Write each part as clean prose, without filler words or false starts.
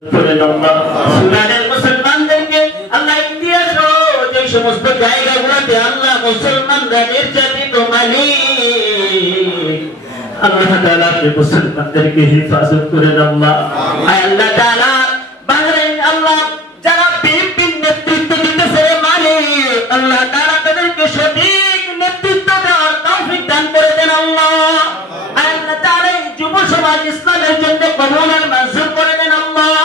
সুদানের মুসলমানদেরকে আল্লাহ ইন্ডিয়া সহ যে সমস্ত জায়গাগুলোতে আল্লাহ মুসলমানরা নির্যাতিত মালিক আল্লাহ তাআলা আপনি মুসলমানদেরকে হেফাজত করেন আল্লাহ। আল্লাহ তাআলা বাহরাইন আল্লাহ যারা বিএনপির নেতৃত্ব দিতেছে মালিক আল্লাহ তাআলা তাদেরকে সঠিক নেতৃত্ব দেওয়ার তৌফিক দান করে দেন আল্লাহ। আল্লাহ তাআলা এই যুব সমাজ ইসলামের জন্য কবুল মঞ্জুর করে দেন আল্লাহ।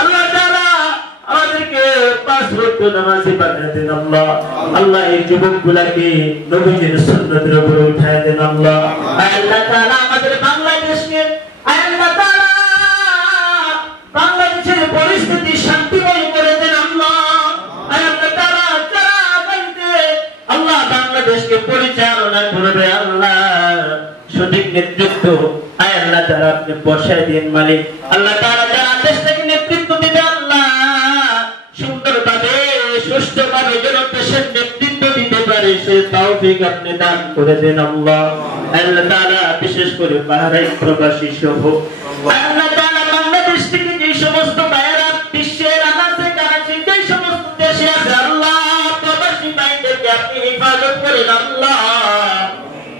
আল্লাহ তাআলা আমাদেরকে পাঁচ ওয়াক্ত নামাজি বানিয়ে দেন আল্লাহ। আল্লাহ এই যুবকগুলোকে নবীজির সুন্নতের উপরে উঠায় দেন আল্লাহ। আল্লাহ তাআলা আমাদের বাংলাদেশকে আল্লাহ তাআলা বাংলাদেশের পরিস্থিতি শান্তিময় করে দেন আল্লাহ। আল্লাহ তাআলা যারা আগামীতে আল্লাহ বাংলাদেশকে পরিচালনা করবে আল্লাহ সঠিক নেতৃত্ব আল্লাহ তাআলা আপনি বসায় দিন মালিক। আল্লাহ তাআলা যারা দেশটাকে নেতৃত্ব দিবে আল্লাহ সুন্দরভাবে সুষ্ঠুভাবে যেন দেশের নেতৃত্ব দিতে পারে সে তৌফিক আপনি দান করে দেন আল্লাহ। আল্লাহ তাআলা বিশেষ করে বাহরাইন প্রবাসী সহ আল্লাহ তাআলা বাংলাদেশ থেকে যে সমস্ত ভাইয়েরা বিশ্বের আনাচে কানাচে যে সমস্ত দেশে আছে আল্লাহ প্রবাসী ভাইদেরকে আপনি হেফাজত করেন আল্লাহ।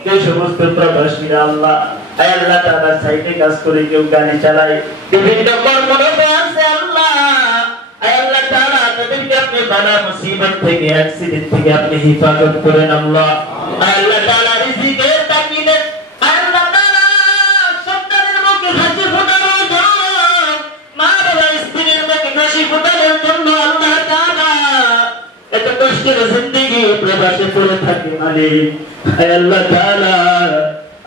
যে সমস্ত প্রবাসীরা আল্লাহ আল্লাহ তাআলা সাইডে কাজ করে কেউ গাড়ি চালায় বিভিন্ন কর্মরত আছে আল্লাহ আল্লাহ তাআলা তাদেরকে আপনি বালা মুসিবত থেকে অ্যাক্সিডেন্ট থেকে আপনি হেফাজত করেন আল্লাহ। আল্লাহ তাআলা রিজিকের তাকিদে আল্লাহ তাআলা সন্তানের মুখে হাসি ফোটানোর জন্য মা বাবা স্ত্রীর মুখে হাসি ফোটানোর জন্য আল্লাহ তাআলা এত কষ্টের জিন্দেগি প্রবাসে পড়ে থাকে মালিক।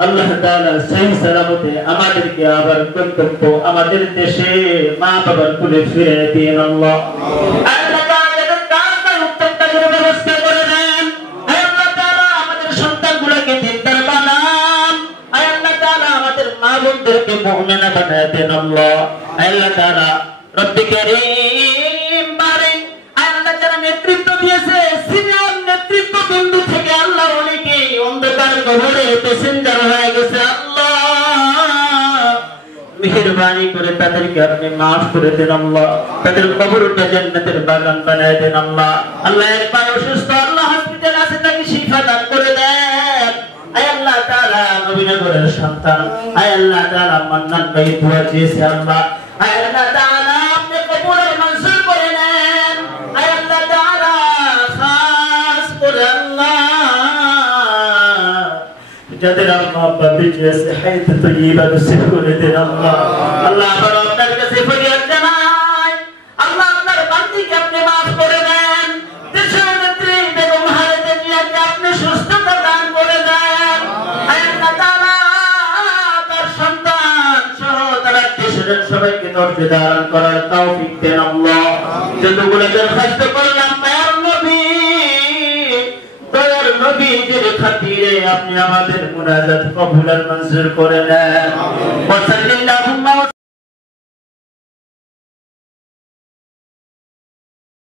আল্লাহ তাআলা সহি সালামতে আমাদেরকে আবার গন্তব্য আমাদের দেশে মা বাবার কুলে ফিরে দিন আল্লাহ। আল্লাহ তাআলা কাজটা উত্তম কাজের ব্যবস্থা করে দেন। আল্লাহ তাআলা আমাদের সন্তানগুলোকে দিনদার বানান। আল্লাহ তাআলা আমাদের মা বোনদেরকে মুমিনা বানায় দেন আল্লাহ। আল্লাহ তাআলা রব্বি কারীম বারেন আল্লাহ যারা নেতৃত্ব দিয়েছে সিনিয়র নেতৃত্ব বিন্দু থেকে আল্লাহ অনেকে অন্ধকার কবরে প্যাসেঞ্জার হয়ে গেছে আল্লাহ মেহেরবানি করে তাদেরকে আপনি maaf করে দেন আল্লাহ। তাদের কবরটা জান্নাতের বাগান বানায় দেন আল্লাহ। আল্লাহ একবার অসুস্থ আল্লাহ হসপিটাল আছে তাকে শিফা দান করে দেন। আয় আল্লাহ তাআলা নবীনগরের সন্তান আয় আল্লাহ তাআলা মান্নান ভাই দোয়া চেয়েছে আল্লাহ আয় আল্লাহ তাআলা আপনি কবুল মঞ্জুর করে নেন। আয় আল্লাহ তাআলা খাস করে আল্লাহ যাদের আম্মা আব্বা বেঁচে আছে হায়াত তৈয়বা নসিব করে দেন আল্লাহ। আল্লাহ আবার আপনার কাছে ফরিয়াদ জানাই আল্লাহ আপনার বান্দিকে আপনি maaf করে দেন। দেশের নেত্রী বেগম খালেদা জিয়াকে আপনি সুস্থতা দান করে দেন। আয় আল্লাহ তাআলা তার সন্তান সহ তার দেশের সবাইকে ধৈর্য ধারণ করার তৌফিক দেন আল্লাহ। যতগুলো দরখাস্ত করলাম মায়ার নবী দয়ার নবীর খাতিরে আপনি আমাদের মুনাজাত কবুল আর মঞ্জুর করে নেন।